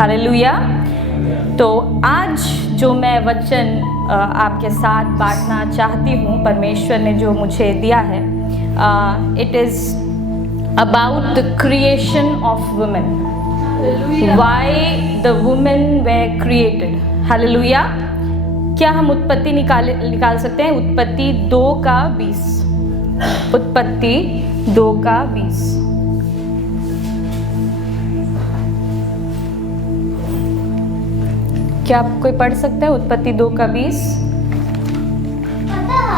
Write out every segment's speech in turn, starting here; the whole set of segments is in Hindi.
हालेलुया। तो आज जो मैं वचन आपके साथ बांटना चाहती हूँ, परमेश्वर ने जो मुझे दिया है, it is about the creation of women, why the women were created. Hallelujah. क्या हम उत्पत्ति निकाल सकते हैं? उत्पत्ति 2:20। उत्पत्ति 2:20। क्या आप कोई पढ़ सकता है? उत्पत्ति 2:20। अतः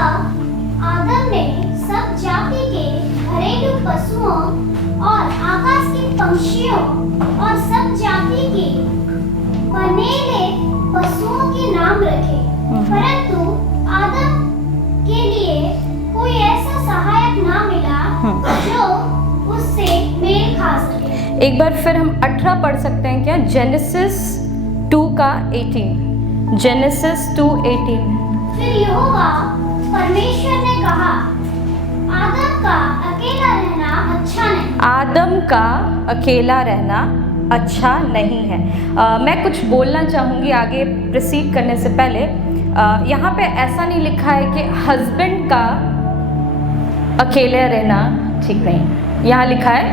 आदम ने सब जाति के घरेलू पशुओं और आकाश के पंछियों और सब जाति के बनेले पशुओं के नाम रखे, परंतु आदम के लिए कोई ऐसा सहायक ना मिला जो उससे मेल खा सके। एक बार फिर हम 18 पढ़ सकते हैं क्या? जेनेसिस 2:18। जेनेसिस 2:18। फिर यहोवा परमेश्वर ने कहा, आदम का अकेला रहना अच्छा नहीं। आदम का अकेला रहना अच्छा नहीं है। मैं कुछ बोलना चाहूँगी आगे प्रोसीड करने से पहले। यहाँ पे ऐसा नहीं लिखा है कि हस्बैंड का अकेला रहना ठीक नहीं है। यहाँ लिखा है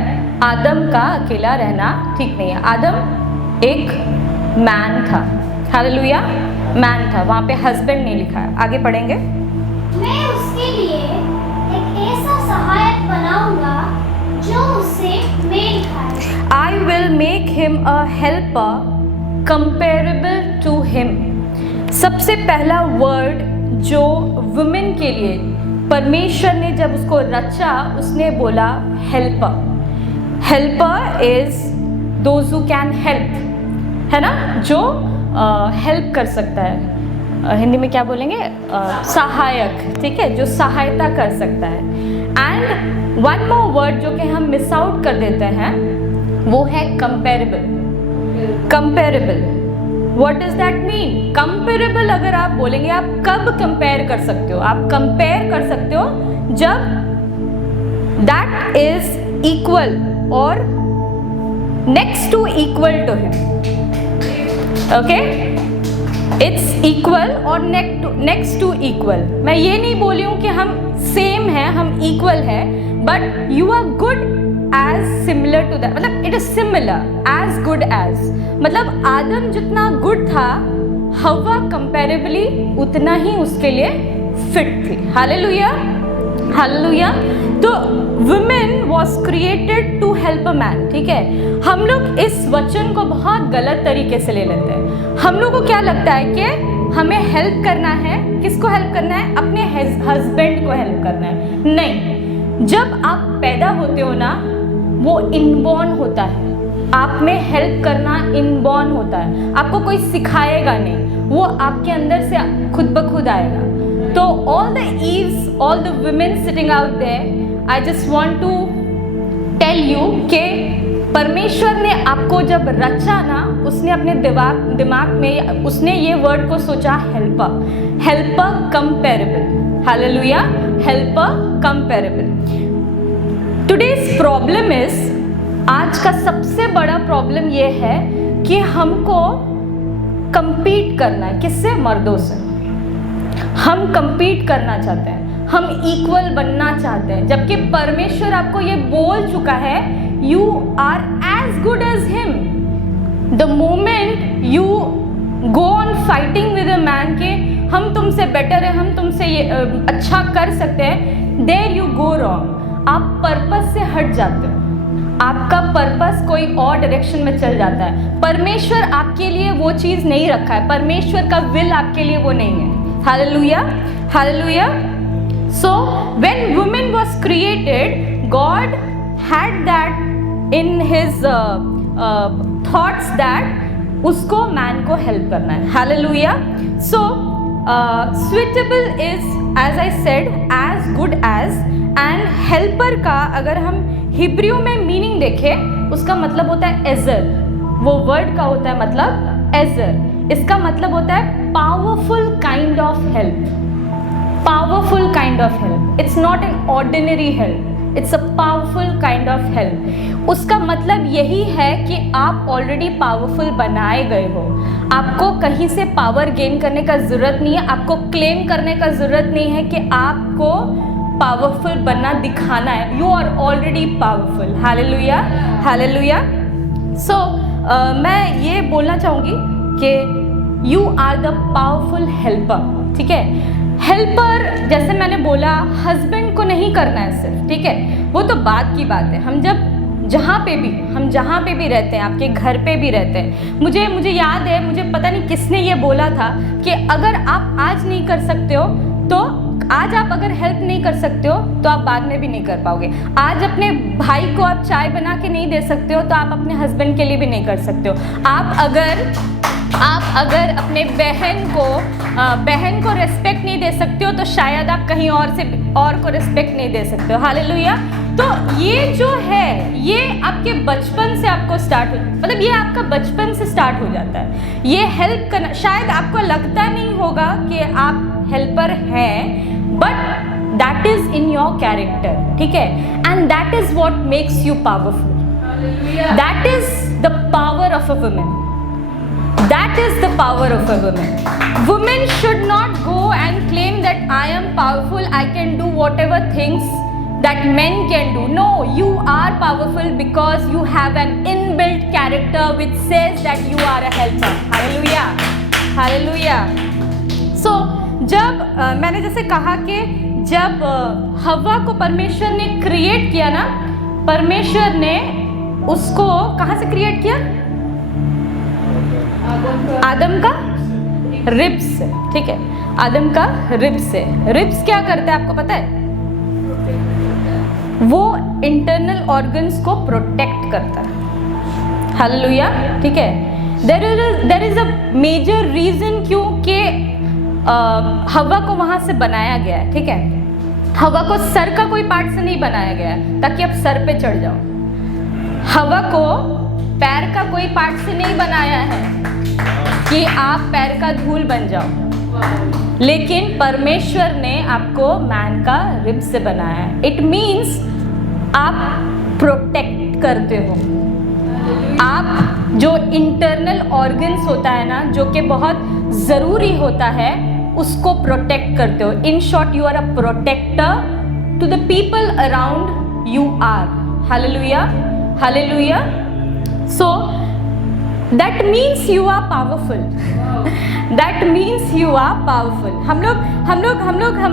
आदम का अकेला रहना ठीक नहीं है। आदम एक मैन था। हालेलुया, मैन था। वहाँ पे हस्बैंड नहीं लिखा है। आगे पढ़ेंगे। मैं उसके लिए एक ऐसा सहायक बनाऊंगा जो उससे मेल खाए। I will make him a helper comparable to him। सबसे पहला वर्ड जो वुमेन के लिए परमेश्वर ने जब उसको रचा, उसने बोला helper. Helper is those who can help, है ना? जो हेल्प कर सकता है। हिंदी में क्या बोलेंगे? सहायक। ठीक है, जो सहायता कर सकता है। एंड वन मोर वर्ड जो कि हम मिस आउट कर देते हैं, वो है comparable. Comparable, what does that mean? Comparable अगर आप बोलेंगे, आप कब कंपेयर कर सकते हो? आप कंपेयर कर सकते हो जब that is equal or next to equal to him. Okay, it's equal or next to equal. मैं ये नहीं बोली हूँ कि हम सेम है, हम इक्वल है, but you are good as similar to that. मतलब it is similar, as good as. मतलब आदम जितना गुड था, हवा कंपेरेबली उतना ही उसके लिए फिट थी। Hallelujah, hallelujah. तो women was created to help a man. ठीक है, हम लोग इस वचन को बहुत गलत तरीके से ले लेते हैं। हम लोग को क्या लगता है कि हमें हेल्प करना है। किसको हेल्प करना है? अपने हस्बैंड को हेल्प करना है। नहीं, जब आप पैदा होते हो ना, वो इनबॉर्न होता है। आप में हेल्प करना इनबॉर्न होता है। आपको कोई सिखाएगा नहीं, वो आपके अंदर से खुद ब खुद आएगा। तो all the Eves, all the women sitting out there, I just want to tell you कि परमेश्वर ने आपको जब रचा ना, उसने अपने दिमाग में उसने ये वर्ड को सोचा, helper. Helper comparable. Hallelujah, helper comparable. Today's problem is, आज का सबसे बड़ा प्रॉब्लम ये है कि हमको कंपीट करना है। किससे? मर्दों से। हम कंपीट करना चाहते हैं, हम इक्वल बनना चाहते हैं, जबकि परमेश्वर आपको ये बोल चुका है, you are as good as him. The moment you go on fighting with a man के हम तुमसे बेटर है, हम तुमसे ये अच्छा कर सकते हैं, देयर यू गो रॉन्ग। आप पर्पस से हट जाते हो। आपका पर्पस कोई और डायरेक्शन में चल जाता है। परमेश्वर आपके लिए वो चीज़ नहीं रखा है। परमेश्वर का विल आपके लिए वो नहीं है। Hallelujah, hallelujah. So when woman was created, God had that in his thoughts that उसको मैन को हेल्प करना है। Hallelujah. So suitable is, as I said, as good as, and helper का अगर हम हिब्रू में मीनिंग देखें, उसका मतलब होता है एजर। वो वर्ड का होता है मतलब एजर। इसका मतलब होता है powerful kind of help. Powerful kind of help. It's not an ordinary help, it's a powerful kind of help. उसका मतलब यही है कि आप ऑलरेडी पावरफुल बनाए गए हो। आपको कहीं से पावर गेन करने का ज़रूरत नहीं है, आपको क्लेम करने का ज़रूरत नहीं है कि आपको पावरफुल बनना दिखाना है। You are already powerful. Hallelujah, hallelujah. So मैं ये बोलना चाहूँगी कि you are the powerful helper, ठीक है। हेल्पर जैसे मैंने बोला हस्बैंड को नहीं करना है सिर्फ, ठीक है, वो तो बात की बात है। हम जहाँ पे भी रहते हैं, आपके घर पे भी रहते हैं, मुझे याद है, मुझे पता नहीं किसने ये बोला था कि अगर आप आज नहीं कर सकते हो तो आज आप अगर हेल्प नहीं कर सकते हो तो आप बाद में भी नहीं कर पाओगे। आज अपने भाई को आप चाय बना के नहीं दे सकते हो तो आप अपने हस्बैंड के लिए भी नहीं कर सकते हो। आप अगर अपने बहन को रिस्पेक्ट नहीं दे सकते हो तो शायद आप कहीं और को रिस्पेक्ट नहीं दे सकते हो। हालेलुया। तो ये जो है ये आपके बचपन से आपको स्टार्ट मतलब ये आपका बचपन से स्टार्ट हो जाता है। ये हेल्प करना शायद आपको लगता नहीं होगा कि आप हेल्पर हैं, but that is in your character, ठीक है, and that is what makes you powerful. That is the power of a woman. That is the power of a woman. Women should not go and claim that I am powerful, I can do whatever things that men can do. No, you are powerful because you have an inbuilt character which says that you are a helper. Hallelujah, hallelujah. So जब मैंने जैसे कहा कि जब हवा को परमेश्वर ने क्रिएट किया ना, परमेश्वर ने उसको कहाँ से क्रिएट किया? आदम का रिब्स से, ठीक है, आदम का रिब्स से। रिब्स क्या करता है आपको पता है? वो इंटरनल ऑर्गन्स को प्रोटेक्ट करता है। हालेलुया, ठीक है। There is a major reason क्योंकि हवा को वहां से बनाया गया है, ठीक है। हवा को सर का कोई पार्ट से नहीं बनाया गया है ताकि आप सर पे चढ़ जाओ। हवा को पैर का कोई पार्ट से नहीं बनाया है कि आप पैर का धूल बन जाओ, लेकिन परमेश्वर ने आपको मैन का रिब से बनाया है। इट मीन्स आप प्रोटेक्ट करते हो। आप जो इंटरनल ऑर्गन्स होता है ना, जो कि बहुत ज़रूरी होता है, उसको प्रोटेक्ट करते हो। In short you are a protector to the people around you are. Hallelujah, hallelujah. So that means you are powerful. That means you are powerful. हम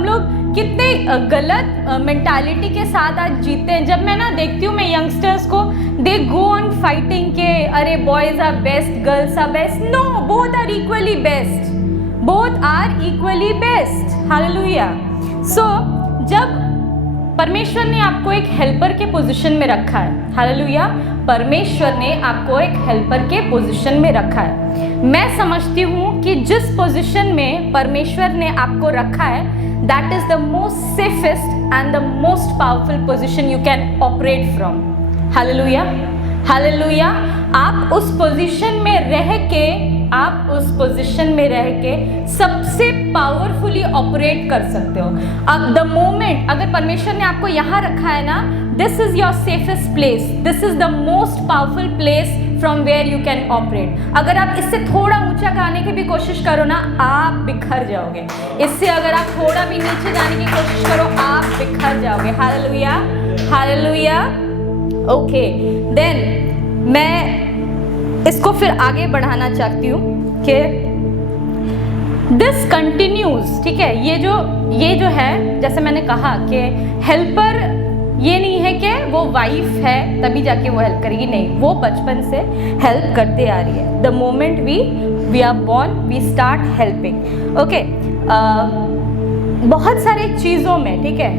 लोग कितने गलत मेंटालिटी के साथ आज जीते हैं। जब मैं देखती हूँ मैं यंगस्टर्स को, दे गो ऑन फाइटिंग के अरे boys are best, girls are best. No, both are equally best, both are equally best. Hallelujah. So जब परमेश्वर ने आपको एक हेल्पर के पोजीशन में रखा है, हालेलुया, परमेश्वर ने आपको एक हेल्पर के पोजीशन में रखा है। मैं समझती हूँ कि जिस पोजीशन में परमेश्वर ने आपको रखा है, that is the most safest and the most powerful position you can operate from. Hallelujah, hallelujah. आप उस पोजीशन में रह के सबसे पावरफुली ऑपरेट कर सकते हो। अब द मोमेंट अगर परमेश्वर ने आपको यहाँ रखा है ना, this is your safest place, this is the most powerful place from where you can operate. अगर आप इससे थोड़ा ऊंचा गाने की भी कोशिश करो ना, आप बिखर जाओगे। इससे अगर आप थोड़ा भी नीचे जाने की कोशिश करो, आप बिखर जाओगे। Hallelujah, hallelujah. ओके, देन मैं इसको फिर आगे बढ़ाना चाहती हूँ कि दिस कंटिन्यूज, ठीक है। ये जो है, जैसे मैंने कहा कि हेल्पर ये नहीं है कि वो वाइफ है तभी जाके वो हेल्प करेगी, नहीं, वो बचपन से हेल्प करते आ रही है। The moment we are born we start helping. Okay, बहुत सारे चीज़ों में, ठीक है,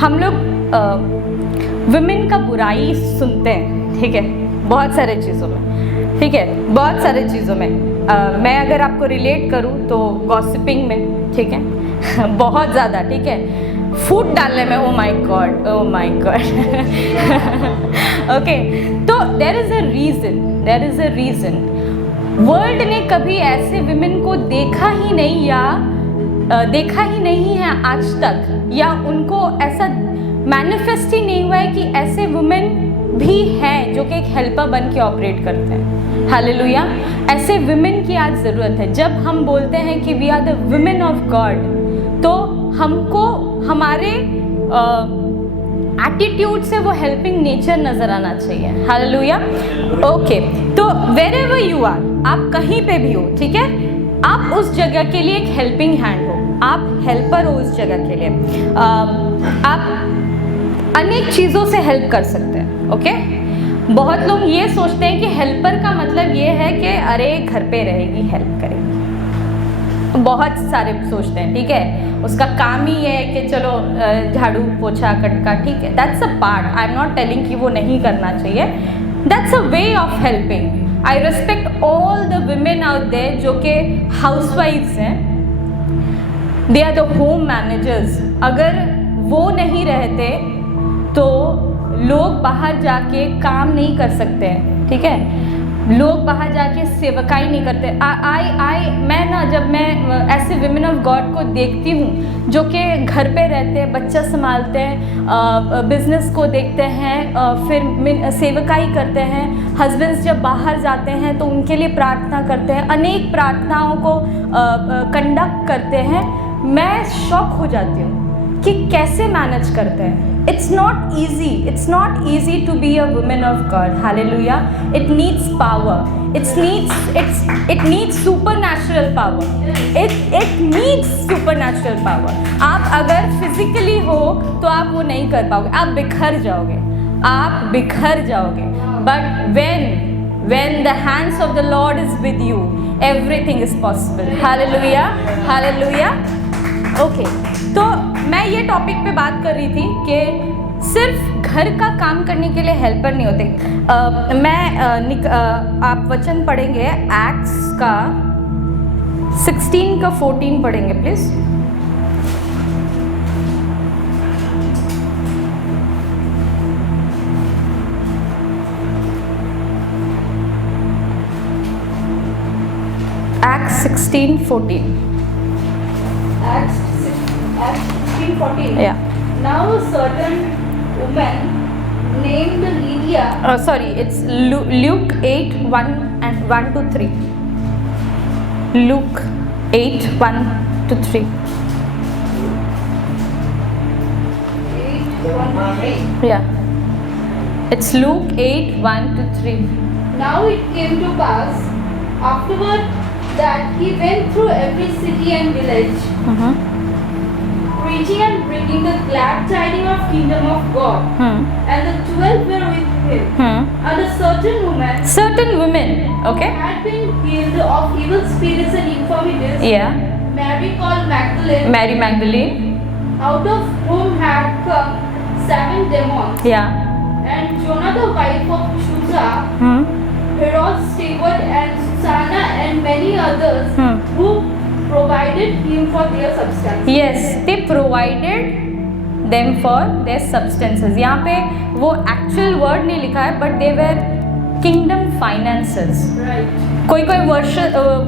हम लोग वुमेन का बुराई सुनते हैं, ठीक है, बहुत सारे चीज़ों में, ठीक है, बहुत सारे चीज़ों में। मैं अगर आपको रिलेट करूँ तो गॉसिपिंग में, ठीक है, बहुत ज़्यादा, ठीक है, फूड डालने में, oh my God, oh my God. Okay, तो there is a reason. World ने कभी ऐसे विमेन को देखा ही नहीं है आज तक, या उनको ऐसा मैनिफेस्ट ही नहीं हुआ है कि ऐसे वुमेन भी हैं जो कि एक हेल्पर बन के ऑपरेट करते हैं। हालेलुया। ऐसे वुमेन की आज ज़रूरत है। जब हम बोलते हैं कि we are the women of God, तो हमको हमारे एटीट्यूड से वो हेल्पिंग नेचर नज़र आना चाहिए। हालेलुया। ओके, तो वेर एवर यू आर, आप कहीं पे भी हो, ठीक है, आप उस जगह के लिए एक हेल्पिंग हैंड हो, आप हेल्पर हो उस जगह के लिए। आप अनेक चीज़ों से हेल्प कर सकते हैं। ओके, बहुत लोग ये सोचते हैं कि हेल्पर का मतलब ये है कि अरे घर पे रहेगी, हेल्प करेगी। बहुत सारे सोचते हैं, ठीक है, उसका काम ही ये है कि चलो झाड़ू पोछा कटका, ठीक है, that's a part. I am not telling कि वो नहीं करना चाहिए, that's a way of helping. I respect all the women out there जो कि हाउसवाइफ्स हैं, they are the home managers. अगर वो नहीं रहते तो लोग बाहर जाके काम नहीं कर सकते हैं, ठीक है, लोग बाहर जाके सेवकाई नहीं करते। मैं ना, जब मैं ऐसे विमेन ऑफ गॉड को देखती हूँ जो कि घर पे रहते हैं, बच्चा संभालते हैं, बिजनेस को देखते हैं, फिर सेवकाई करते हैं, हस्बैंड्स जब बाहर जाते हैं तो उनके लिए प्रार्थना करते हैं, अनेक प्रार्थनाओं को कंडक्ट करते हैं, मैं शॉक हो जाती हूँ कि कैसे मैनेज करते हैं। It's not easy to be a woman of God. Hallelujah. It needs power. It needs supernatural power. It needs supernatural power. आप अगर physically हो तो आप वो नहीं कर पाओगे, आप बिखर जाओगे। But when the hands of the Lord is with you, everything is possible. Hallelujah. Hallelujah. Okay, तो मैं ये टॉपिक पे बात कर रही थी कि सिर्फ घर का काम करने के लिए हेल्पर नहीं होते। आप वचन पढ़ेंगे एक्ट्स का 16 का 14 पढ़ेंगे please. Acts 16:14। Acts 16:14. Yeah. Now a certain woman named Lydia. Sorry, it's Luke 8:1 to 3. Luke 8:1 to 3. 8:1-3. Yeah. It's Luke 8:1 to 3. Now it came to pass afterward that he went through every city and village, preaching and bringing the glad tidings of kingdom of God. And the 12 were with him. And a certain woman, Okay. had been healed of evil spirits and infirmities. Yeah. Mary called Magdalene, Mary Magdalene. out of whom had come 7 demons. Yeah. And Jonah the wife of Chuza, Herod's steward, and Susanna, and many others who provided him for their substance. Yes, they provided them for their substances. यहाँ पे वो actual word नहीं लिखा है, but they were kingdom finances. Right. कोई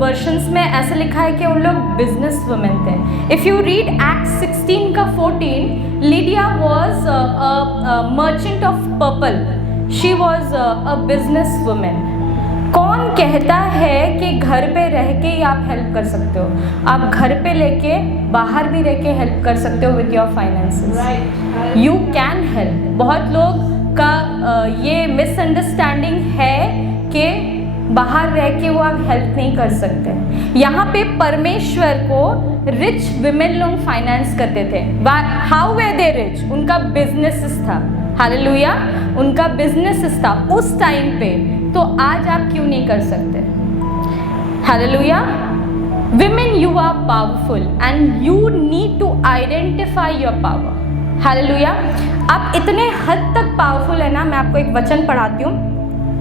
वर्शंस में ऐसा लिखा है कि उन लोग बिजनेस वुमेन थे। इफ़ यू रीड एक्ट 16 का 14, Lydia was a merchant of purple, she was a business women. कौन कहता है कि घर पे रह के ही आप हेल्प कर सकते हो? आप घर पे लेके बाहर भी रह के हेल्प कर सकते हो with your finances. Right. You can help. बहुत लोग का ये मिसअंडरस्टैंडिंग है कि बाहर रह के वो आप हेल्प नहीं कर सकते। यहाँ पे परमेश्वर को रिच विमेन लोग फाइनेंस करते थे। How way they rich? उनका बिजनेस था। हालेलुया, उनका बिजनेस था उस टाइम पे। तो आज आप क्यों नहीं कर सकते? Hallelujah. Women, you are powerful and you need to identify your power. Hallelujah. आप इतने हद तक पावरफुल है ना, मैं आपको एक वचन पढ़ाती हूँ,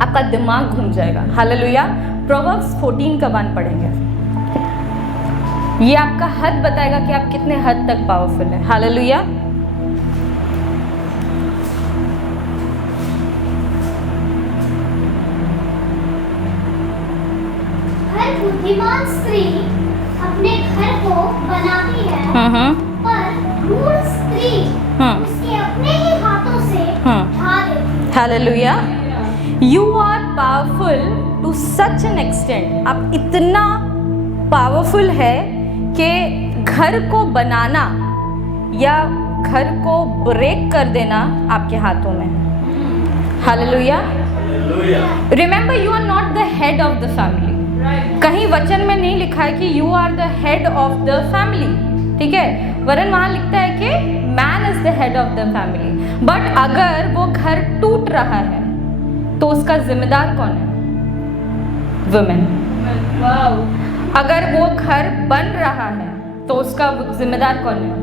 आपका दिमाग घूम जाएगा। हालेलुया। प्रोवर्ब्स 14 का 1 पढ़ेंगे। ये आपका हद बताएगा कि आप कितने हद तक पावरफुल हैं। हालेलुया। हर बुद्धिमान स्त्री अपने घर को बनाती है, पर मूढ़ स्त्री उसके अपने ही hallelujah. You are powerful to such an extent, आप इतना पावरफुल है कि घर को बनाना या घर को ब्रेक कर देना आपके हाथों में है। Hallelujah. Remember, you are not the head of the family. कहीं वचन में नहीं लिखा है कि you are the head of the family, ठीक है, वरन वहाँ लिखता है कि man is the head of the family. But अगर वो घर टूट रहा है तो उसका जिम्मेदार कौन है? वुमेन। अगर वो घर बन रहा है तो उसका जिम्मेदार कौन है?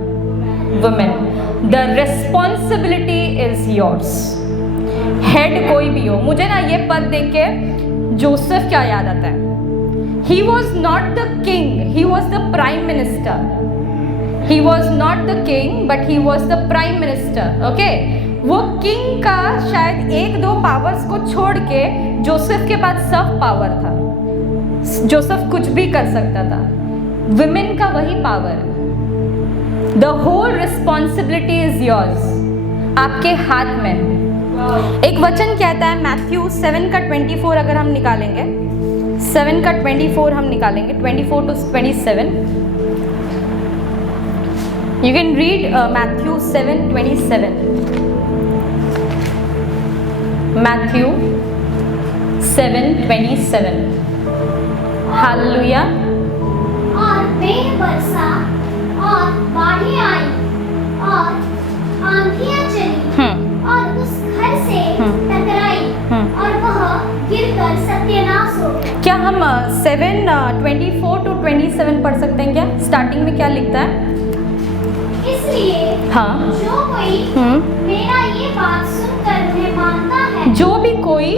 Women. The responsibility is yours. Head कोई भी हो, मुझे ना ये पद देख के जोसेफ क्या याद आता है? He was not the king, he was the prime minister. He was not the king, but he was the prime minister. Okay? वो किंग का शायद एक दो पावर्स को छोड़ के जोसेफ के पास सब पावर था। जोसेफ कुछ भी कर सकता था। विमेन का वही पावर है। The whole responsibility is yours. आपके हाथ में है। एक वचन कहता है मैथ्यू 7 का 24, अगर हम निकालेंगे 7 का 24 हम निकालेंगे, 24 to 27. You can read Matthew 7:27. Matthew 7:27. Hallelujah. और मेघ बरसा और बाढ़ें आई और आंधियां चली और उस घर से टकराई और वह गिरकर सत्यानाश हो गया। क्या हम 7:24 to 27 पढ़ सकते हैं क्या? स्टार्टिंग में क्या लिखता है? इसलिए हाँ। जो कोई मेरा ये बात सुनकर उन्हें मानता है, जो भी कोई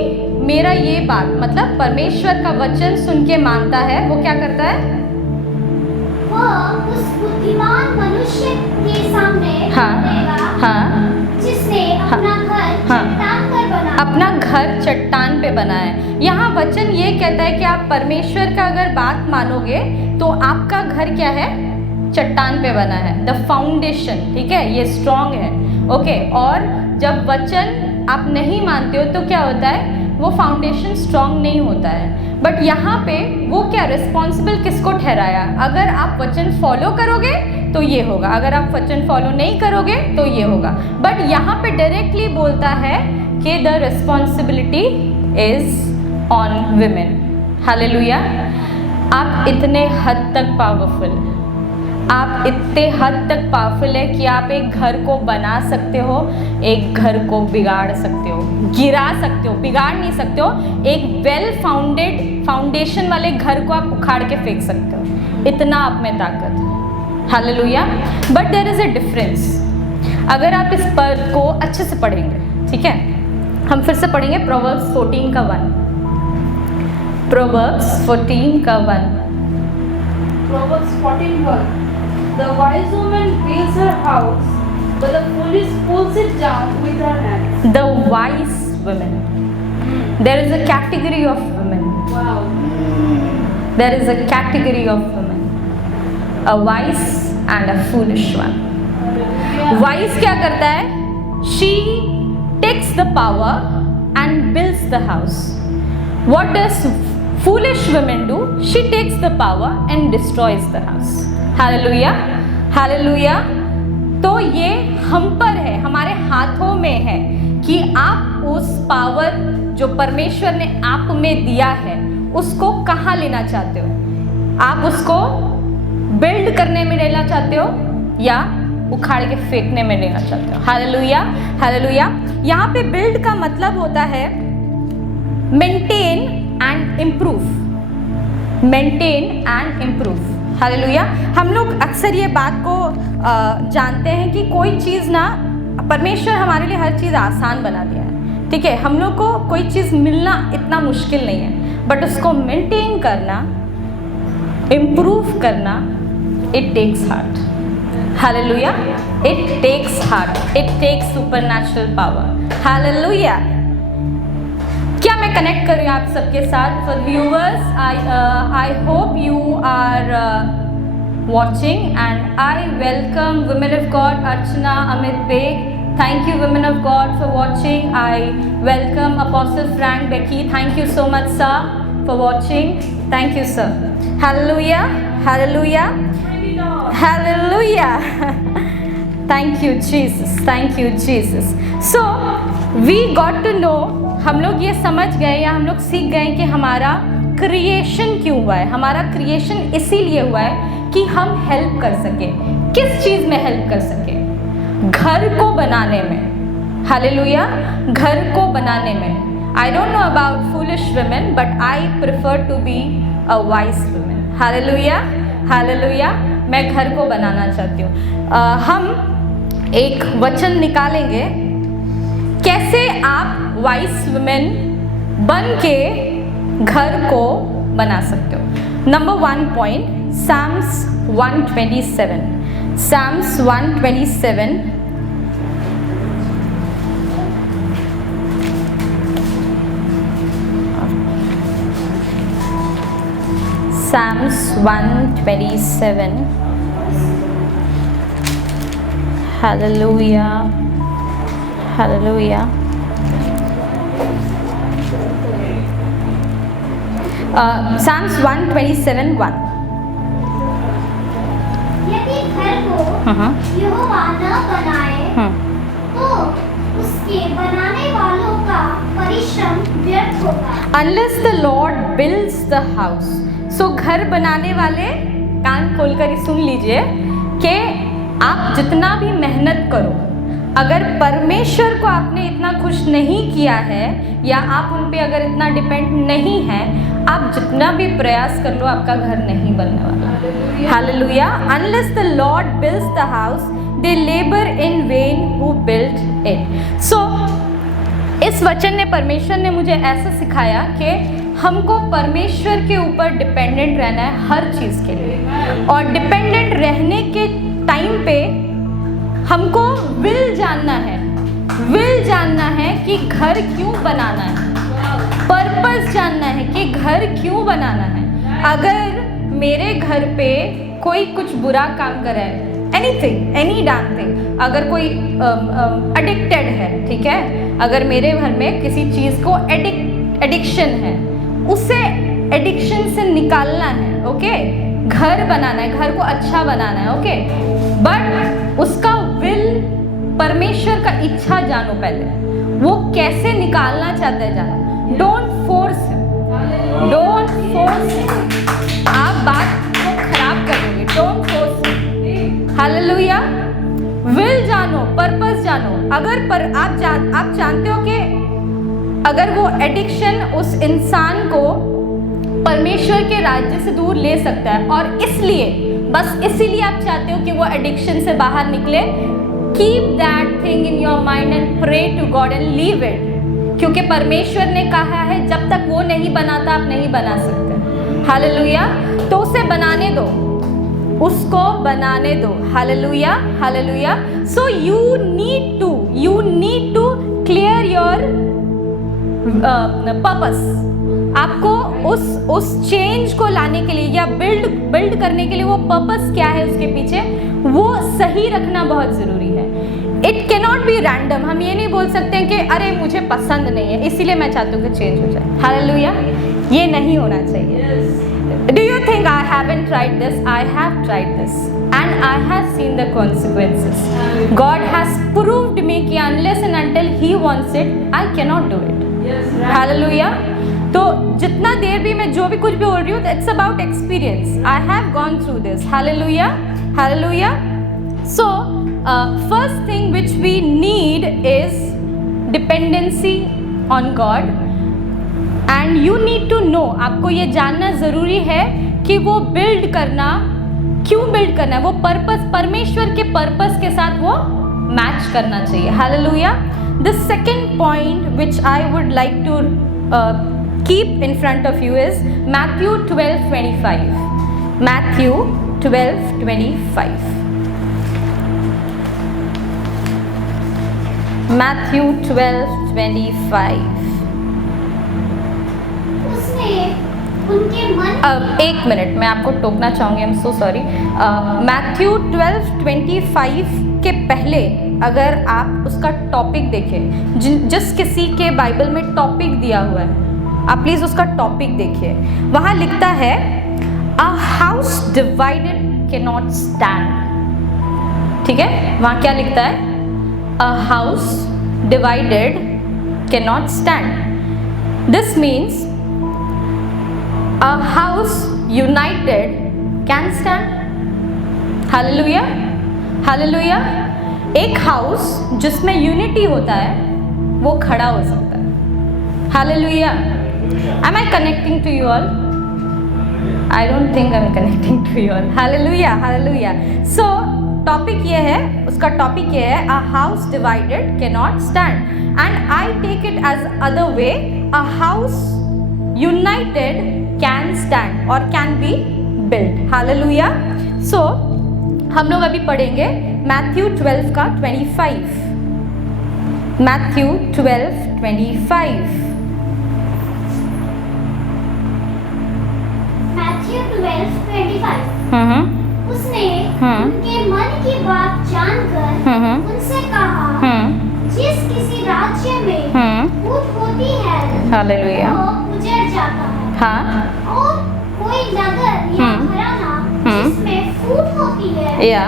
मेरा ये बात, मतलब परमेश्वर का वचन सुन के मानता है, वो क्या करता है? वह उस बुद्धिमान मनुष्य के सामने रहेगा, जिसने अपना घर चट्टान पर बना, अपना घर चट्टान पे बना है। यहाँ वचन ये कहता है कि आप परमेश्वर का अगर बात मानोगे तो आपका घर क्या है? चट्टान पे बना है। द फाउंडेशन, ठीक है, ये स्ट्रांग है। ओके, और जब वचन आप नहीं मानते हो तो क्या होता है? वो फाउंडेशन स्ट्रांग नहीं होता है। बट यहाँ पे वो क्या रिस्पॉन्सिबल किसको ठहराया? अगर आप वचन फॉलो करोगे तो ये होगा, अगर आप वचन फॉलो नहीं करोगे तो ये होगा। बट यहाँ पे डायरेक्टली बोलता है कि the responsibility is on women. Hallelujah. आप इतने हद तक पावरफुल हैं, आप इतने हद तक पावरफुल है कि आप एक घर को बना सकते हो, एक घर को बिगाड़ सकते हो, गिरा सकते हो, बिगाड़ नहीं सकते हो। एक वेल फाउंडेड फाउंडेशन वाले घर को आप उखाड़ के फेंक सकते हो, इतना आप में ताकत है। Hallelujah. But there is a difference. अगर आप इस पद को अच्छे से पढ़ेंगे, ठीक है, हम फिर से पढ़ेंगे प्रोवर्ब्स 14 का 1। प्रोवर्ब्स 14 का 1। Proverbs 14:1. The wise woman builds her house, but the foolish pulls it down with her hands. The wise women. There is a category of women. Wow. There is a category of women. A wise and a foolish one. Wise क्या करता है? She takes the power and builds the house. What does foolish women do? She takes the power and destroys the house. Hallelujah. Hallelujah. तो ये हम पर है, हमारे हाथों में है कि आप उस पावर जो परमेश्वर ने आप में दिया है उसको कहाँ लेना चाहते हो? आप उसको बिल्ड करने में लेना चाहते हो या उखाड़ के फेंकने में लेना चाहते हो? हालेलुया। हालेलुया। यहाँ पे बिल्ड का मतलब होता है maintain and improve. Maintain and improve. Hallelujah. हम लोग अक्सर ये बात को जानते हैं कि कोई चीज़ ना, परमेश्वर हमारे लिए हर चीज़ आसान बना दिया है, ठीक है, हम लोग को कोई चीज़ मिलना इतना मुश्किल नहीं है, बट उसको मेंटेन करना, इम्प्रूव करना, it takes heart. Hallelujah. It takes heart, it takes supernatural power. Hallelujah. क्या मैं कनेक्ट कर रही हूँ आप सबके साथ? For viewers, I hope you are watching and I welcome women of God Archana, Amit Beg, Thank you, women of God, for watching. I welcome Apostle Frank Becky. Thank you so much, sir, for watching. Thank you, sir. Hallelujah. Hallelujah. Hallelujah. Thank you, Jesus. Thank you, Jesus. So, we got to know, हम लोग ये समझ गए या हम लोग सीख गए कि हमारा क्रिएशन क्यों हुआ है. हमारा क्रिएशन इसीलिए हुआ है कि हम हेल्प कर सकें. किस चीज़ में हेल्प कर सकें? घर को बनाने में. हालेलुया. घर को बनाने में. I don't know about foolish women, but I prefer to be a wise woman. Hallelujah. Hallelujah. मैं घर को बनाना चाहती हूँ. हम एक वचन निकालेंगे कैसे आप वाइस वुमेन बन के घर को बना सकते हो. Number 1 point, Psalms 127. Psalms 127. Psalms 127. Hallelujah. Hallelujah. Psalms 127:1. यदि घर को यहोवा न बनाए तो उसके बनाने वालों का परिश्रम व्यर्थ होगा. Unless the Lord builds the house. So घर बनाने वाले कान खोलकर सुन लीजिए कि आप जितना भी मेहनत करो, अगर परमेश्वर को आपने इतना खुश नहीं किया है या आप उन पे अगर इतना डिपेंड नहीं है, आप जितना भी प्रयास कर लो आपका घर नहीं बनने वाला. Hallelujah. Unless the Lord builds the house, they labor in vain who built it. So इस वचन ने, परमेश्वर ने मुझे ऐसा सिखाया कि हमको परमेश्वर के ऊपर डिपेंडेंट रहना है हर चीज़ के लिए. और डिपेंडेंट रहने के टाइम पे हमको विल जानना है. विल जानना है कि घर क्यों बनाना है. पर्पस जानना है कि घर क्यों बनाना है. अगर मेरे घर पे कोई कुछ बुरा काम करे, एनीथिंग, एनी डैम थिंग, अगर कोई एडिक्टेड है, ठीक है, अगर मेरे घर में किसी चीज़ को एडिक्शन है, उसे एडिक्शन से निकालना है. ओके, घर बनाना है, घर को अच्छा बनाना है. ओके, बट उसका विल, परमेश्वर का इच्छा जानो पहले, वो कैसे निकालना चाहता है जानो. Don't force him. Don't force him. आप बात को खराब कर दोगे. Don't force him. Hallelujah. Will जानो, पर्पस जानो. अगर आप जानते हो कि अगर वो एडिक्शन उस इंसान को परमेश्वर के राज्य से दूर ले सकता है, और इसलिए, बस इसीलिए आप चाहते हो कि वो एडिक्शन से बाहर निकले, keep that thing in your mind and pray to God and leave it. क्योंकि परमेश्वर ने कहा है जब तक वो नहीं बनाता आप नहीं बना सकते. हालेलुया. तो उसे बनाने दो, उसको बनाने दो. Hallelujah. Hallelujah. So you need to clear your purpose. आपको उस चेंज को लाने के लिए या बिल्ड करने के लिए वो पर्पस क्या है उसके पीछे, वो सही रखना बहुत ज़रूरी है. It cannot be random. हम ये नहीं बोल सकते हैं कि अरे मुझे पसंद नहीं है इसीलिए मैं चाहती हूँ कि चेंज हो जाए. हालेलुया. ये नहीं होना चाहिए. Do you think I haven't tried this? I have tried this and I have seen the consequences. God has proved me कि unless and until He wants it, I cannot do it. Hallelujah. तो जितना देर भी मैं जो भी कुछ भी बोल रही हूँ, it's about experience. I have gone through this. Hallelujah. Hallelujah. So first thing which we need is dependency on God. And you need to know, आपको ये जानना ज़रूरी है कि वो बिल्ड करना, क्यों बिल्ड करना है, वो पर्पस, परमेश्वर के पर्पस के साथ वो मैच करना चाहिए. Hallelujah. The second point which I would like to keep in front of you is Matthew 12:25. Matthew 12:25. Matthew 12:25. उनके मन एक मिनट, मैं आपको टोकना चाहूँगी. I am so sorry. Matthew 12:25 के पहले अगर आप उसका टॉपिक देखें, जिस किसी के बाइबल में टॉपिक दिया हुआ है, आप प्लीज़ उसका टॉपिक देखिए। वहाँ लिखता है a house divided can not stand. ठीक है, वहाँ क्या लिखता है? A house divided can not stand. This means a house united can stand. Hallelujah, hallelujah. एक हाउस जिसमें यूनिटी होता है वो खड़ा हो सकता है। Hallelujah. Am I connecting to you all? I don't think I am connecting to you all. Hallelujah, hallelujah. So topic ये है, उसका टॉपिक ये है a house divided can not stand, and I take it as other way, a house united can stand और कैन बी बिल्ड। हालेलुया। सो हम लोग अभी पढ़ेंगे मैथ्यू 12 का 25। मैथ्यू 12:25। मैथ्यू 12:25। उसने उनके मन की बात जानकर उनसे कहा, जिस किसी राज्य में फूट होती है हालेलुया, वो उजड़ जाता है। हाँ, और कोई नगर या घराना जिसमें फूट होती है या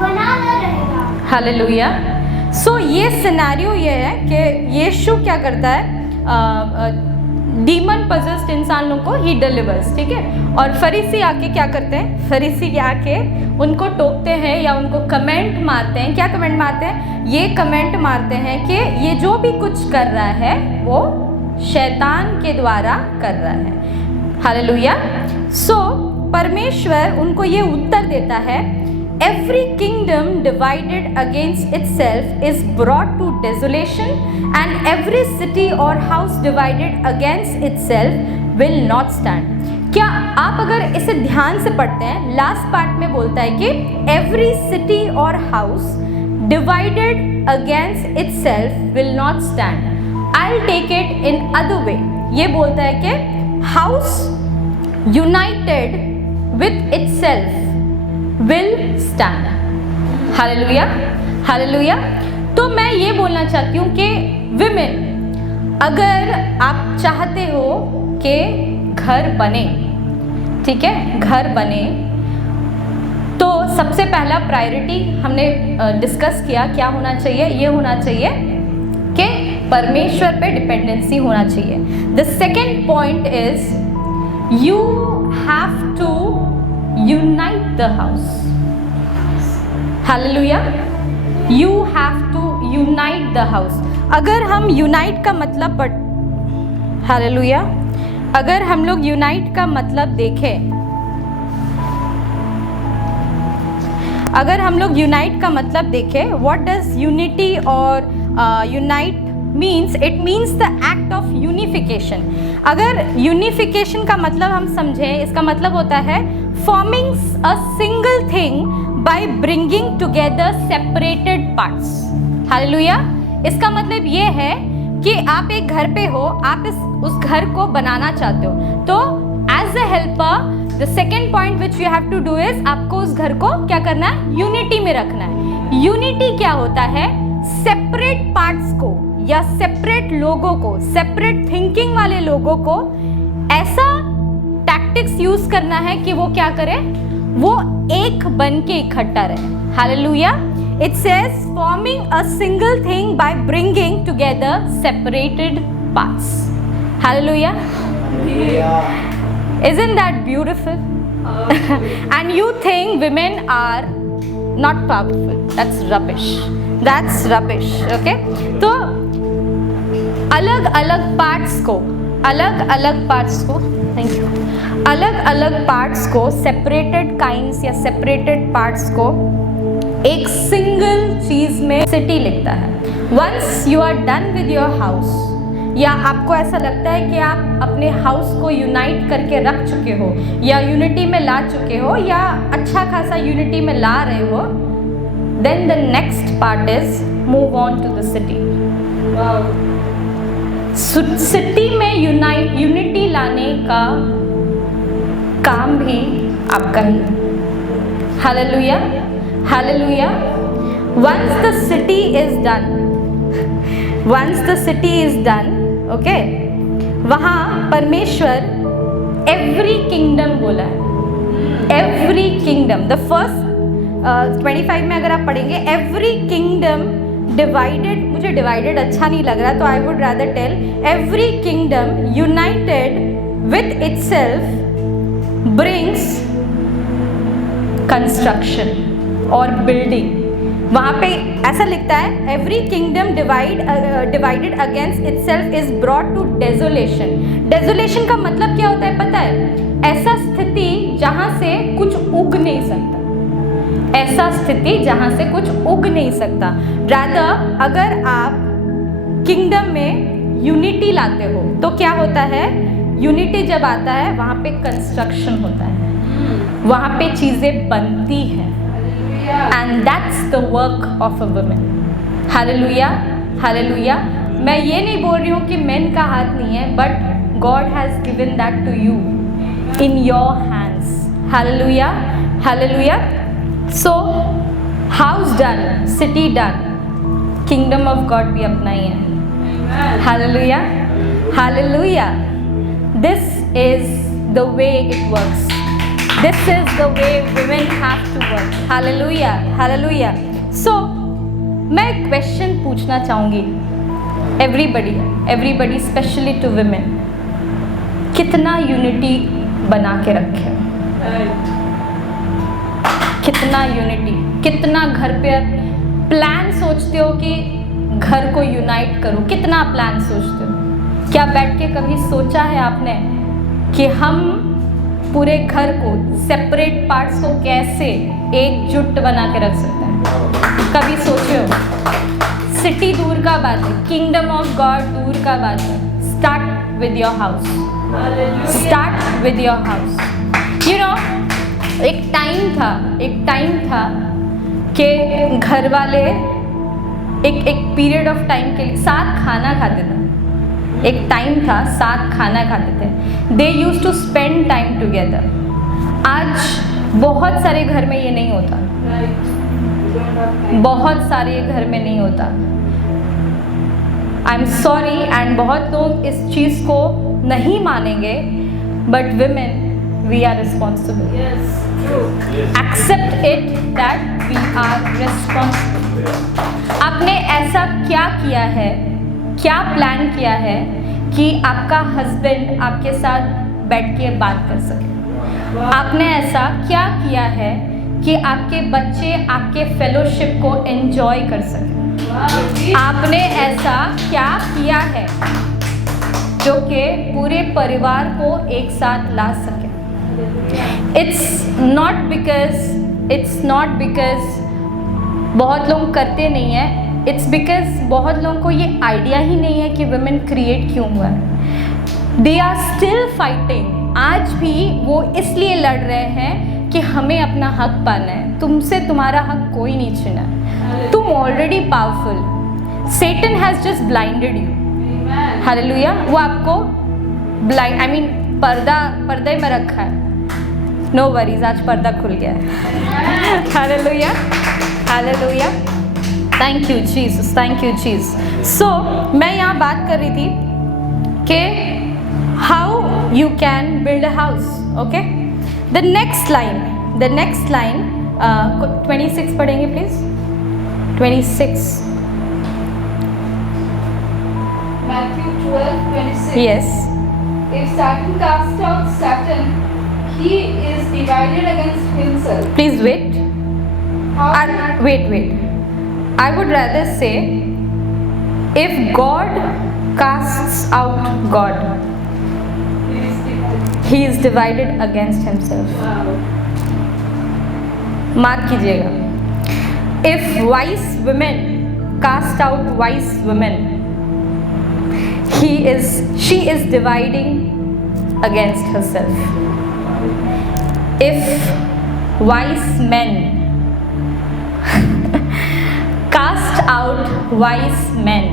बना न रहेगा। हालेलुया। सो ये सिनेरियो ये है कि यीशु क्या करता है, डीमन पजेस्ड इंसान लोगों को ही डिलीवर्स। ठीक है, और फरीसी आके क्या करते हैं? फरीसी आके उनको टोकते हैं या उनको कमेंट मारते हैं। क्या कमेंट मारते हैं? ये कमेंट मारते हैं कि ये जो भी कुछ कर रहा है वो शैतान के द्वारा कर रहा है। हालेलुया। सो परमेश्वर उनको ये उत्तर देता है, every kingdom divided against itself is brought to desolation, and every city और house divided against itself will not stand. क्या आप अगर इसे ध्यान से पढ़ते हैं, लास्ट पार्ट में बोलता है कि एवरी सिटी और house divided against itself will not stand. I will take it in other way. ये बोलता है कि house united with itself will stand. Hallelujah, hallelujah. तो मैं ये बोलना चाहती हूँ कि विमेन, अगर आप चाहते हो कि घर बने, ठीक है, घर बने, तो सबसे पहला प्रायोरिटी हमने डिस्कस किया क्या होना चाहिए? ये होना चाहिए कि परमेश्वर पे डिपेंडेंसी होना चाहिए। The second point is you have to unite the house. Hallelujah. You have to unite the house. अगर हम unite का मतलब Hallelujah. अगर हम लोग unite का मतलब देखें, अगर हम लोग unite का मतलब देखें, what does unity और unite means? It means the act of unification. अगर यूनिफिकेशन का मतलब हम समझें, इसका मतलब होता है forming a single thing by bringing together separated parts. Hallelujah. इसका मतलब ये है कि आप एक घर पे हो, आप उस घर को बनाना चाहते हो, तो as a helper the second point which you have to do is, आपको उस घर को क्या करना है? यूनिटी में रखना है। यूनिटी क्या होता है? सेपरेट पार्ट्स को या सेपरेट लोगों को, सेपरेट थिंकिंग वाले लोगों को ऐसा टैक्टिक्स यूज करना है कि वो क्या करे? वो एक बन के इकट्ठा रहे। Hallelujah. It says forming a single thing by bringing together separated parts. Hallelujah. Isn't that beautiful? And you think women are not powerful? That's rubbish. That's rubbish. Okay? तो अलग अलग पार्ट्स को, थैंक यू, अलग अलग पार्ट्स को, सेपरेटेड काइंड्स या सेपरेटेड पार्ट्स को एक सिंगल चीज में सिटी लिखता है। Once you are done with your house, या आपको ऐसा लगता है कि आप अपने हाउस को यूनाइट करके रख चुके हो या यूनिटी में ला चुके हो या अच्छा खासा यूनिटी में ला रहे हो, then the next part is move on to the city. City में यूनिटी लाने का काम भी आपका ही। Hallelujah, hallelujah. once the city is done, okay, वहाँ परमेश्वर every kingdom बोला है, every kingdom, the first 25 में अगर आप पढ़ेंगे every kingdom divided, मुझे divided अच्छा नहीं लग रहा, तो I would rather tell every kingdom united with itself brings construction और building. वहाँ पे ऐसा लिखता है every kingdom divided against itself is brought to desolation. Desolation का मतलब क्या होता है पता है? ऐसा स्थिति जहाँ से कुछ उग नहीं सकता, ऐसा स्थिति जहाँ से कुछ उग नहीं सकता. रादर अगर आप किंगडम में यूनिटी लाते हो तो क्या होता है? यूनिटी जब आता है वहाँ पे कंस्ट्रक्शन होता है, वहाँ पे चीज़ें बनती हैं. And that's the work of a woman. Hallelujah, hallelujah. मैं ये नहीं बोल रही हूँ कि मेन का हाथ नहीं है, but God has given that to you in your hands. Hallelujah, hallelujah. So house done, city done, kingdom of God भी अपना ही है. Hallelujah, hallelujah. This is the way it works. This is the way women have to work. Hallelujah, hallelujah. So, मैं एक क्वेश्चन पूछना चाहूँगी everybody, especially to women. कितना यूनिटी बना के रखे? कितना यूनिटी, कितना घर पे प्लान सोचते हो कि घर को यूनाइट करो? कितना प्लान सोचते हो? क्या बैठ के कभी सोचा है आपने कि हम पूरे घर को, सेपरेट पार्ट्स को कैसे एकजुट बना के रख सकते हैं? कभी सोचे हो? सिटी दूर का बात है, किंगडम ऑफ गॉड दूर का बात है. Start with your house, start with your house. You know, एक टाइम था कि घर वाले एक पीरियड ऑफ टाइम के लिए साथ खाना खाते थे. एक टाइम था साथ खाना खाते थे. They use to spend time together. आज बहुत सारे घर में ये नहीं होता, बहुत सारे घर में नहीं होता. आई एम सॉरी, एंड बहुत लोग इस चीज़ को नहीं मानेंगे, but women we are responsible. Accept it that we are responsible. आपने ऐसा क्या किया है, क्या प्लान किया है कि आपका हस्बैंड आपके साथ बैठ के बात कर सके? आपने ऐसा क्या किया है कि आपके बच्चे आपके फेलोशिप को एंजॉय कर सकें? आपने ऐसा क्या किया है जो कि पूरे परिवार को एक साथ ला सके? इट्स नॉट बिकॉज बहुत लोग करते नहीं हैं. इट्स बिकॉज बहुत लोगों को ये आइडिया ही नहीं है कि वुमेन क्रिएट क्यों हुआ है. They are still fighting. आज भी वो इसलिए लड़ रहे हैं कि हमें अपना हक पाना है. तुमसे तुम्हारा हक कोई नहीं छीना. तुम already powerful. Satan has just blinded you. Hallelujah. वो आपको पर्दे में रखा है. नो वरीज, आज पर्दा खुल गया है. Hallelujah, hallelujah. Thank you Jesus, thank you Jesus. So मैं यहाँ बात कर रही थी कि how you can build a house. Okay, the next line 26 पढ़ेंगे please. 26. Matthew 12:26. Yes. If Satan casts out Satan, he is divided against himself. Please wait. Wait. I would rather say, if God casts out God, he is divided against himself. Mark कीजिएगा. If wise women cast out wise women, she is dividing against herself. If wise men cast out wise men,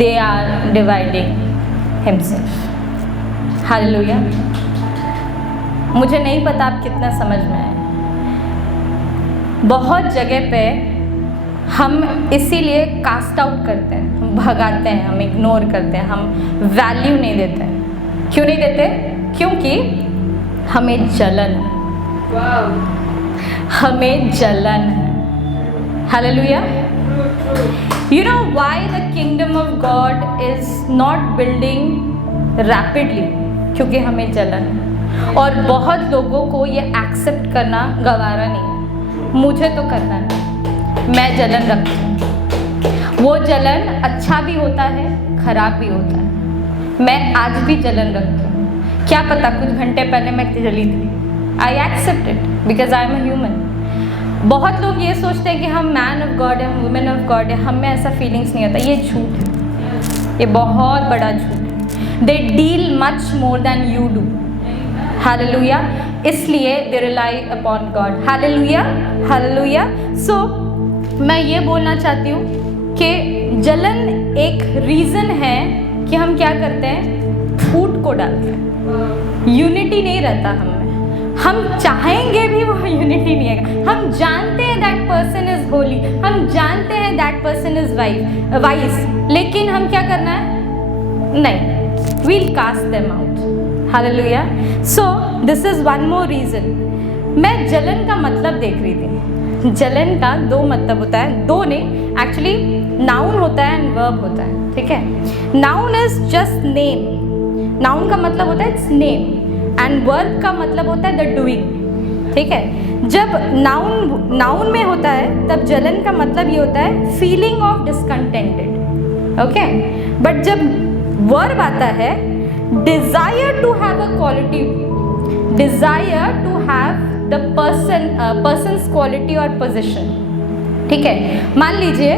they are dividing himself. Hallelujah. मुझे नहीं पता आप कितना समझ में आए. बहुत जगह पे हम इसीलिए कास्ट आउट करते हैं, हम भगाते हैं, हम इग्नोर करते हैं, हम वैल्यू नहीं देते हैं। क्यों नहीं देते? क्योंकि हमें जलन है, हमें जलन है। Hallelujah. You know why the kingdom of God is not building rapidly? क्योंकि हमें जलन है, और बहुत लोगों को ये एक्सेप्ट करना गवारा नहीं है। मुझे तो करना है, मैं जलन रखती हूँ। वो जलन अच्छा भी होता है, खराब भी होता है। मैं आज भी जलन रखती हूँ। क्या पता कुछ घंटे पहले मैं जली थी। I accept it because I am a human. बहुत लोग ये सोचते हैं कि हम मैन ऑफ गॉड है, हम वुमेन ऑफ गॉड है, हम में ऐसा फीलिंग्स नहीं होता। ये झूठ है, ये बहुत बड़ा झूठ है। They deal much more than you do. Hallelujah. इसलिए they rely upon God. Hallelujah, hallelujah. So मैं ये बोलना चाहती हूँ कि जलन एक रीज़न है कि हम क्या करते हैं, फूट को डालते हैं। यूनिटी नहीं रहता हम में। हम चाहेंगे भी वो यूनिटी नहीं है। हम जानते हैं दैट पर्सन इज होली, हम जानते हैं दैट पर्सन इज वाइस, लेकिन हम क्या करना है, नहीं, we'll cast them out. Hallelujah. So this is one more reason. मैं जलन का मतलब देख रही थी। जलन का दो मतलब होता है, दो नहीं, एक्चुअली नाउन होता है एंड वर्ब होता है। ठीक है, noun is just name. Noun का मतलब होता है इट्स नेम, एंड वर्ब का मतलब होता है द डूइंग। ठीक है, जब नाउन में होता है तब जलन का मतलब ये होता है feeling of discontented. Okay, but जब वर्ब आता है, desire to have a quality, desire to have the person's quality और पोजिशन। ठीक है, मान लीजिए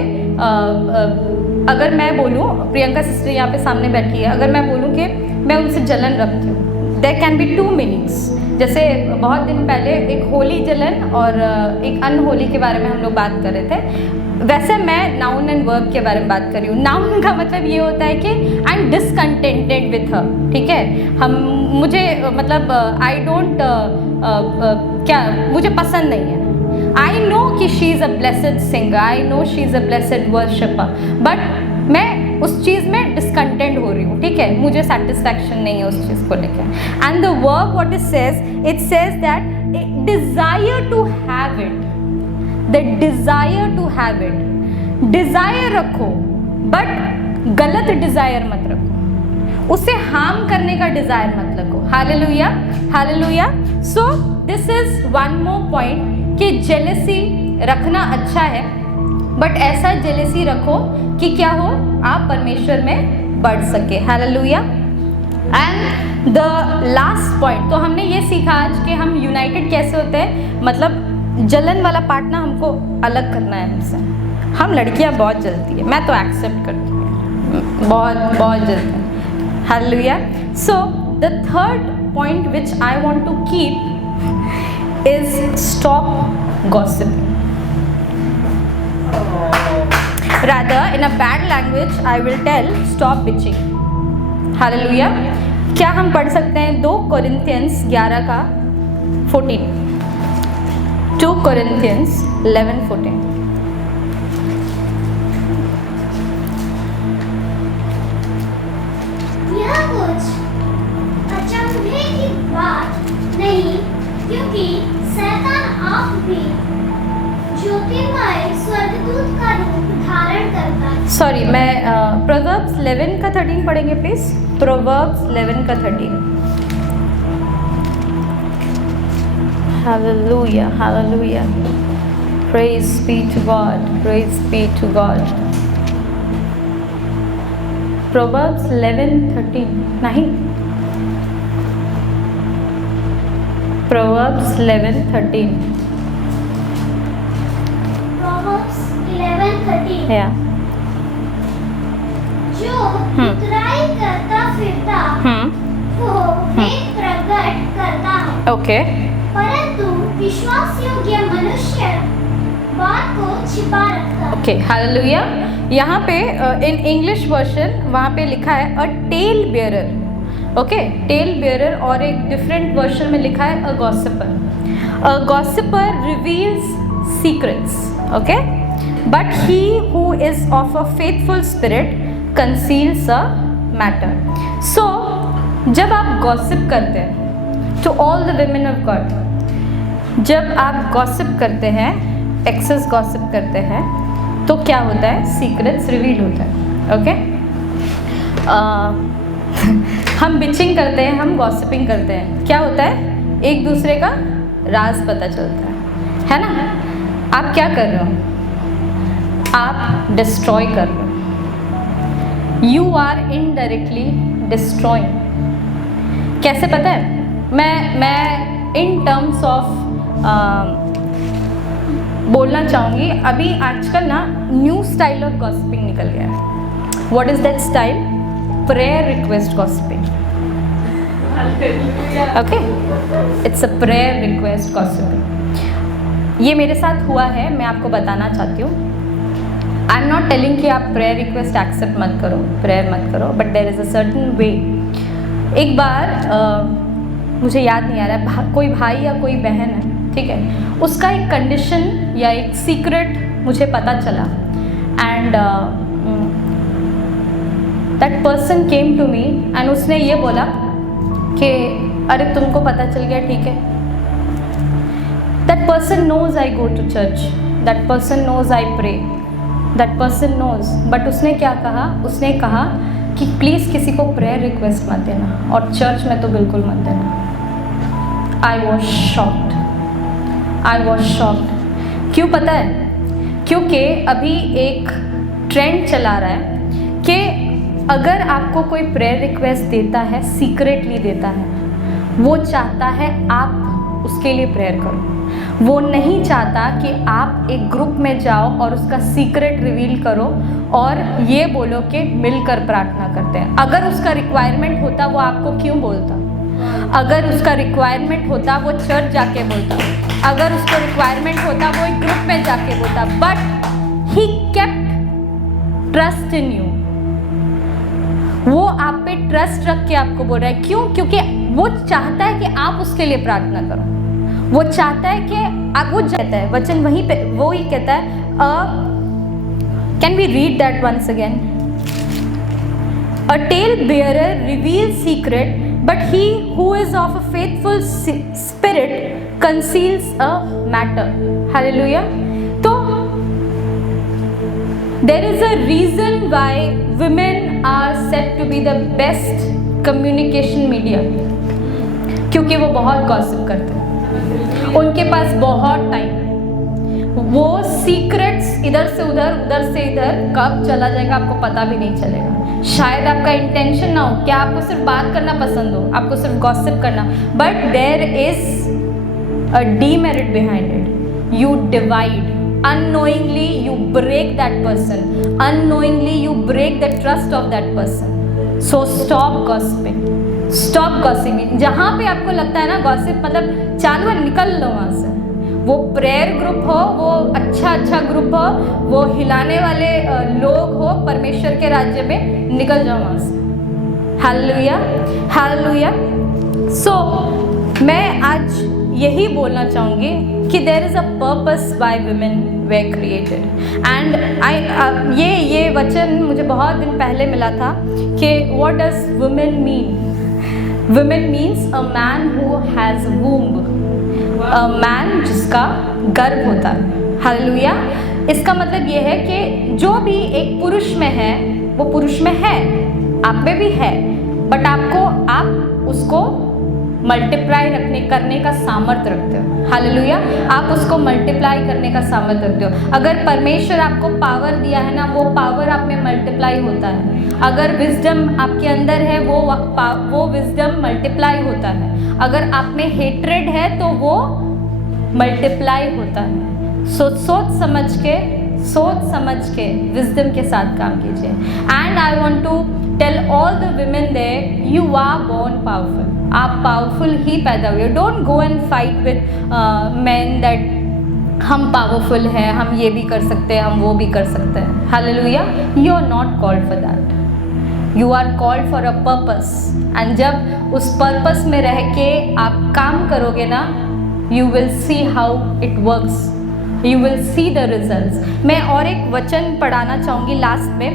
अगर मैं बोलूँ, प्रियंका सिस्टर यहाँ पे सामने बैठी है, अगर मैं बोलूँ कि मैं उनसे जलन रखती हूँ, there can be two meanings. जैसे बहुत दिन पहले एक होली जलन और एक अनहोली के बारे में हम लोग बात कर रहे थे, वैसे मैं नाउन एंड वर्ब के बारे में बात कर रही हूँ। नाउन का मतलब ये होता है कि I am discontented with her. ठीक है, मुझे मतलब आई डोंट क्या, मुझे पसंद नहीं है। आई नो कि she is a blessed singer, I know she is a blessed worshipper, but मैं उस चीज़ में डिसकंटेंट हो रही हूँ। ठीक है, मुझे सेटिस्फैक्शन नहीं है उस चीज़ को लेकर। And the verb what it says that desire to have it, the desire to have it. Desire रखो, बट गलत डिज़ायर मत रखो, उसे हार्म करने का डिज़ायर मत रखो। Hallelujah, hallelujah. So this is one more point कि जेलेसी रखना अच्छा है, बट ऐसा जेलेसी रखो कि क्या हो, आप परमेश्वर में बढ़ सके। Hallelujah. And the last point, तो हमने ये सीखा आज कि हम यूनाइटेड कैसे होते हैं, मतलब जलन वाला पार्ट ना हमको अलग करना है हमसे। हम लड़कियां बहुत जलती है, मैं तो एक्सेप्ट करती हूँ, बहुत जलती है। Hallelujah. So the third point which I want to keep is stop gossiping. Rather, in a bad language, I will tell stop bitching. Hallelujah. क्या हम पढ़ सकते हैं 2 Corinthians 11 का 14, 2 Corinthians 11:14। यह कुछ अचंभे की बात नहीं, क्योंकि शैतान आप भी ज्योतिर्मय स्वर्गदूत का रूप धारण करता है। सॉरी, मैं प्रोवर्ब्स 11 का 13 पढ़ेंगे प्लीज। प्रोवर्ब्स 11 का 13। Hallelujah, hallelujah. Praise be to God, praise be to God. Proverbs 11:13 नहीं, Proverbs 11:13. Proverbs 11:13। Yeah. जो बुराई करता फिरता वो भेद प्रकट करता है। Okay. परंतु विश्वास योग्य मनुष्य बात को छिपा रखता है। Okay. Hallelujah. यहाँ पे in English version वहाँ पे लिखा है a tale bearer. Okay, tale bearer, और एक डिफरेंट वर्जन में लिखा है a gossiper. A gossiper reveals secrets. Okay, but he who is of a faithful spirit conceals a matter. So जब आप गॉसिप करते हैं, to all the women of God, जब आप गॉसिप करते हैं, एक्सेस गॉसिप करते हैं, तो क्या होता है? सीक्रेट्स रिवील होता है. ओके, हम बिचिंग करते हैं, हम गॉसिपिंग करते हैं, क्या होता है? एक दूसरे का राज पता चलता है ना? आप क्या कर रहे हो? आप डिस्ट्रॉय कर रहे हो. You are indirectly destroying. कैसे पता है? मैं इन टर्म्स ऑफ बोलना चाहूँगी. अभी आजकल ना न्यू स्टाइल ऑफ गॉसिपिंग निकल गया है. What is that style? Prayer request gossiping. Okay, it's a prayer request gossiping. ये मेरे साथ हुआ है, मैं आपको बताना चाहती हूँ. आई एम नॉट टेलिंग कि आप प्रेयर रिक्वेस्ट एक्सेप्ट मत करो, प्रेयर मत करो, but there is a certain way. एक बार मुझे याद नहीं आ रहा है, कोई भाई या कोई बहन है, ठीक है, उसका एक कंडीशन या एक सीक्रेट मुझे पता चला. And that person came to me and उसने ये बोला कि अरे तुमको पता चल गया, ठीक है. That person knows I go to church, that person knows I pray, that person knows. But उसने क्या कहा? उसने कहा कि प्लीज़ किसी को प्रेयर रिक्वेस्ट मत देना और चर्च में तो बिल्कुल मत देना. I was shocked, I was shocked. क्यों पता है? क्योंकि अभी एक ट्रेंड चला रहा है कि अगर आपको कोई प्रेयर रिक्वेस्ट देता है, सीक्रेटली देता है, वो चाहता है आप उसके लिए प्रेयर करो. वो नहीं चाहता कि आप एक ग्रुप में जाओ और उसका सीक्रेट रिवील करो और ये बोलो कि मिलकर प्रार्थना करते हैं. अगर उसका रिक्वायरमेंट होता वो आपको क्यों बोलता? अगर उसका रिक्वायरमेंट होता वो चर्च जाके बोलता. अगर उसको रिक्वायरमेंट होता वो एक ग्रुप में जाके बोलता. But he kept trust in you. वो आप पे ट्रस्ट रख के आपको बोल रहा है. क्यों? क्योंकि वो चाहता है कि आप उसके लिए प्रार्थना करो. वो चाहता है कि आप, वो चाहता है, वचन वहीं पे वो ही कहता है. Can we read that once again? A tale bearer reveal secret, but he who is of a faithful spirit conceals a matter. Hallelujah. तो there is a reason why women are said to be the best communication media. क्योंकि वो बहुत गॉसिप करते हैं, उनके पास बहुत टाइम. वो सीक्रेट्स इधर से उधर, उधर से इधर कब चला जाएगा आपको पता भी नहीं चलेगा. शायद आपका इंटेंशन ना हो, क्या आपको सिर्फ बात करना पसंद हो, आपको सिर्फ गॉसिप करना, but there is a demerit behind it. You divide. Unknowingly you break that person. Unknowingly you break the trust of that person. So stop gossiping. Stop gossiping. जहाँ पे आपको लगता है ना गॉसिप मतलब चालू है, निकल लो वहाँ से. वो प्रेयर ग्रुप हो, वो अच्छा ग्रुप हो, वो हिलाने वाले लोग हो परमेश्वर के राज्य में, निकल जाओ वहाँ से. Hallelujah, hallelujah. सो मैं आज यही बोलना चाहूँगी कि there is a purpose by women were created. And ये वचन मुझे बहुत दिन पहले मिला था कि what does women mean? Women means a man who has womb, a man जिसका गर्भ होता है. हालेलुया. इसका मतलब ये है कि जो भी एक पुरुष में है वो पुरुष में है, आप में भी है, बट आप उसको मल्टीप्लाई करने का सामर्थ्य रखते हो. हालेलुया. आप उसको मल्टीप्लाई करने का सामर्थ्य रखते हो. अगर परमेश्वर आपको पावर दिया है ना, वो पावर आप में मल्टीप्लाई होता है. अगर विजडम आपके अंदर है, वो विजडम मल्टीप्लाई होता है. अगर आप में हेट्रेड है तो वो मल्टीप्लाई होता है. सोच समझ के विजडम के साथ काम कीजिए. And I want to tell all the women there, you are born powerful. आप पावरफुल ही पैदा हुए. Don't go and fight with man that हम पावरफुल हैं, हम ये भी कर सकते हैं, हम वो भी कर सकते हैं. Hallelujah. You are not called for that. You are called for a purpose. And जब उस पर्पस में रह के आप काम करोगे ना, you will see how it works. You will see the results. मैं और एक वचन पढ़ाना चाहूँगी लास्ट में।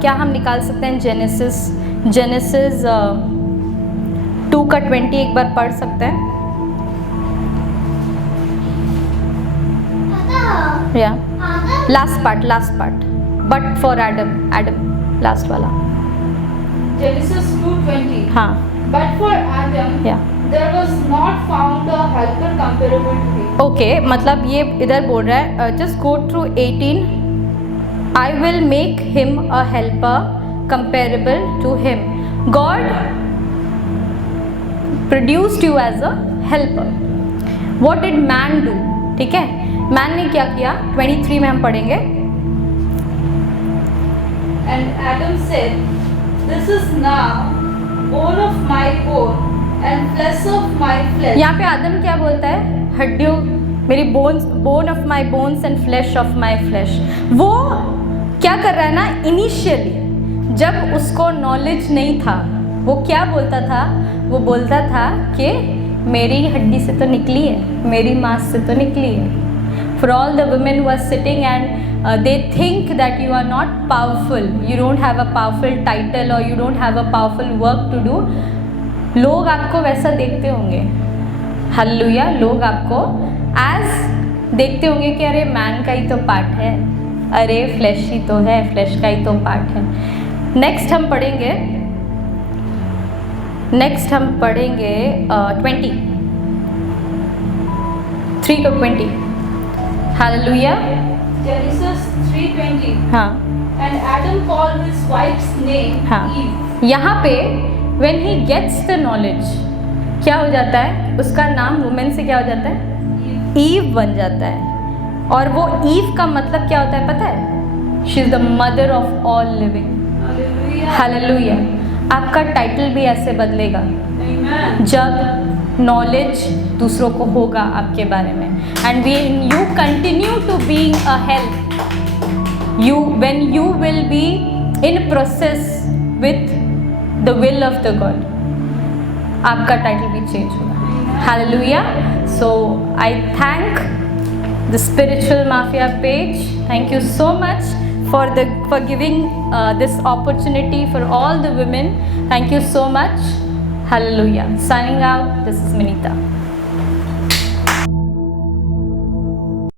क्या हम निकाल सकते हैं जेनेसिस 2:20 एक बार पढ़ सकते हैं? अतः या आदम last part but for Adam last वाला। Genesis 2:20. हाँ But for Adam, या there was not found a helper comparable to him. Okay, मतलब ये इधर बोल रहा है, just go through 18, I will make him a helper comparable to him. God produced you as a helper. What did man do? ठीक है, मैन ने क्या किया? 23 में हम पढ़ेंगे। And Adam said, "This is now bone of my bone and flesh of my flesh." यहाँ पे आदम क्या बोलता है? हड्डियों मेरी bones, bone of my bones and flash of my flash. वो क्या कर रहा है ना, इनिशियली जब उसको नॉलेज नहीं था, वो क्या बोलता था? वो बोलता था कि मेरी हड्डी से तो निकली है, मेरी मांस से तो निकली है। For all the women who are sitting and they think that you are not powerful, you don't have a powerful title or you don't have a powerful work to do, लोग आपको वैसा देखते होंगे। हालेलुया, लोग आपको एज देखते होंगे कि अरे मैन का ही तो पार्ट है, अरे फ्लैश ही तो है, फ्लैश का ही तो पार्ट है। नेक्स्ट हम पढ़ेंगे 3:20। हालेलुया। Genesis 3:20. हाँ And Adam called his wife's name हाँ, Eve. यहाँ पे when he gets the knowledge क्या हो जाता है? उसका नाम वुमेन से क्या हो जाता है? Eve. ईव बन जाता है। और वो ईव का मतलब क्या होता है पता है? She is the mother of all living. Hallelujah. Hallelujah. आपका टाइटल भी ऐसे बदलेगा Amen. जब नॉलेज दूसरों को होगा आपके बारे में। And when you continue to being a help, when you will be in process with the will of the God, आपका टाइटल भी चेंज होगा। Hallelujah. So I thank the spiritual mafia page. Thank you so much for giving this opportunity for all the women. Thank you so much. Hallelujah. Signing out, this is Minita.